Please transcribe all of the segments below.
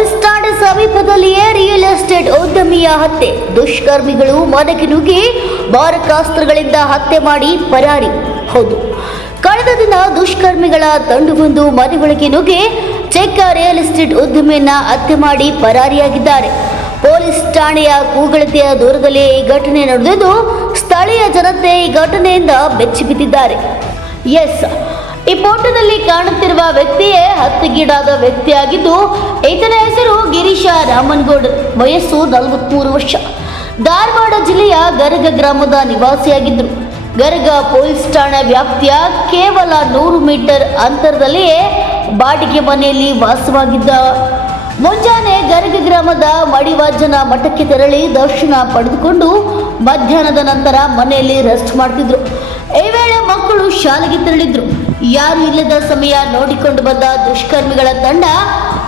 Police ಸಮೀಪದಲ್ಲಿಯೇ real estate ಉದ್ಯಮಿಯ ಹತ್ಯೆ. ದುಷ್ಕರ್ಮಿಗಳು ಮನೆಗೆ ನುಗ್ಗಿ ಮಾರಕಾಸ್ತ್ರಗಳಿಂದ ಹತ್ಯೆ ಮಾಡಿ ಪರಾರಿ. ಹೌದು. ಕಳೆದ ದಿನ ದುಷ್ಕರ್ಮಿಗಳ ತಂಡವೊಂದು ಮನೆಯೊಳಗೆ ನುಗ್ಗಿ ಚೆಕ್ಕ ರಿಯಲ್ ಎಸ್ಟೇಟ್ ಉದ್ಯಮಿಯನ್ನ ಹತ್ಯೆ ಮಾಡಿ ಪರಾರಿಯಾಗಿದ್ದಾರೆ. ಪೊಲೀಸ್ ಠಾಣೆಯ ಕೂಗಳತೆಯ ದೂರದಲ್ಲಿ ಈ ಘಟನೆ ನಡೆದಿದ್ದು ಸ್ಥಳೀಯ ಜನತೆ ಈ ಘಟನೆಯಿಂದ ಬೆಚ್ಚಿಬಿದ್ದಿದ್ದಾರೆ. ಎಸ್ ಈ ಫೋಟೋದಲ್ಲಿ ಕಾಣುತ್ತಿರುವ ವ್ಯಕ್ತಿಯೇ ಹತ್ತಿಗೀಡಾದ ವ್ಯಕ್ತಿಯಾಗಿದ್ದು, ಈತನ ಹೆಸರು ಗಿರೀಶ ರಾಮನ್ಗೌಡ್, ವಯಸ್ಸು ನಲವತ್ಮೂರು ವರ್ಷ. ಧಾರವಾಡ ಜಿಲ್ಲೆಯ ಗರಗ ಗ್ರಾಮದ ನಿವಾಸಿಯಾಗಿದ್ದರು. ಗರಗ ಪೊಲೀಸ್ ಠಾಣೆ ವ್ಯಾಪ್ತಿಯ ಕೇವಲ ನೂರು ಮೀಟರ್ ಅಂತರದಲ್ಲಿಯೇ ಬಾಡಿಗೆ ಮನೆಯಲ್ಲಿ ವಾಸವಾಗಿದ್ದ. ಮುಂಜಾನೆ ಗರಗ ಗ್ರಾಮದ ಮಡಿವಾಜನ ಮಠಕ್ಕೆ ತೆರಳಿ ದರ್ಶನ ಪಡೆದುಕೊಂಡು ಮಧ್ಯಾಹ್ನದ ನಂತರ ಮನೆಯಲ್ಲಿ ರೆಸ್ಟ್ ಮಾಡ್ತಿದ್ರು. ಈ ವೇಳೆ ಮಕ್ಕಳು ಶಾಲೆಗೆ ತೆರಳಿದ್ರು. ಯಾರು ಇಲ್ಲದ ಸಮಯ ನೋಡಿಕೊಂಡು ಬಂದ ದುಷ್ಕರ್ಮಿಗಳ ತಂಡ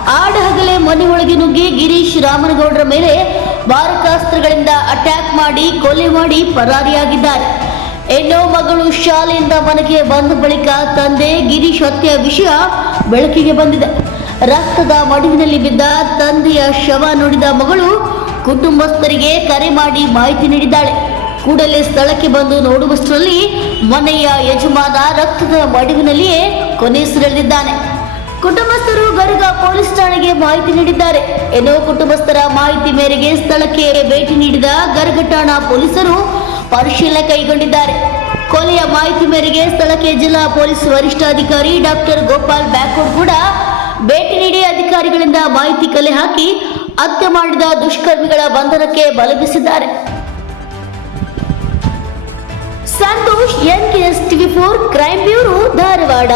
ಆಡಹಗಲೇ ಒಳಗೆ ನುಗ್ಗಿ ಗಿರೀಶ್ ರಾಮನಗೌಡರ ಮೇಲೆ ಮಾರಕಾಸ್ತ್ರಗಳಿಂದ ಅಟ್ಯಾಕ್ ಮಾಡಿ ಕೊಲೆ ಮಾಡಿ ಪರಾರಿಯಾಗಿದ್ದಾರೆ. ಎಣ್ಣೋ ಮಗಳು ಶಾಲೆಯಿಂದ ಮನೆಗೆ ಬಂದ ಬಳಿಕ ತಂದೆ ಗಿರೀಶ್ ಹತ್ಯೆಯ ವಿಷಯ ಬೆಳಕಿಗೆ ಬಂದಿದೆ. ರಕ್ತದ ಮಡುವಿನಲ್ಲಿ ಬಿದ್ದ ತಂದೆಯ ಶವ ನೋಡಿದ ಮಗಳು ಕುಟುಂಬಸ್ಥರಿಗೆ ಕರೆ ಮಾಡಿ ಮಾಹಿತಿ ನೀಡಿದ್ದಾಳೆ. ಕೂಡಲೇ ಸ್ಥಳಕ್ಕೆ ಬಂದು ನೋಡುವಷ್ಟರಲ್ಲಿ ಮನೆಯ ಯಜಮಾನ ರಕ್ತದ ಮಡುವಿನಲ್ಲಿಯೇ ಕೊನೆಯುಸಿರೆಳೆದಿದ್ದಾನೆ. ಕುಟುಂಬಸ್ಥರು ಗರುಗ ಪೊಲೀಸ್ ಠಾಣೆಗೆ ಮಾಹಿತಿ ನೀಡಿದ್ದಾರೆ. ಏನೋ ಕುಟುಂಬಸ್ಥರ ಮಾಹಿತಿ ಮೇರೆಗೆ ಸ್ಥಳಕ್ಕೆ ಭೇಟಿ ನೀಡಿದ ಗರಗ ಠಾಣಾ ಪೊಲೀಸರು ಪರಿಶೀಲನೆ ಕೈಗೊಂಡಿದ್ದಾರೆ. ಕೊಲೆಯ ಮಾಹಿತಿ ಮೇರೆಗೆ ಸ್ಥಳಕ್ಕೆ ಜಿಲ್ಲಾ ಪೊಲೀಸ್ ವರಿಷ್ಠಾಧಿಕಾರಿ ಡಾಕ್ಟರ್ ಗೋಪಾಲ್ ಬ್ಯಾಕೋಡ್ ಕೂಡ ಭೇಟಿ ನೀಡಿ ಅಧಿಕಾರಿಗಳಿಂದ ಮಾಹಿತಿ ಕಲೆ ಹಾಕಿ ಹತ್ಯೆ ಮಾಡಿದ ದುಷ್ಕರ್ಮಿಗಳ ಬಂಧನಕ್ಕೆ ಬಲಗಿಸಿದ್ದಾರೆ. N TV four crime bureau Dharwad.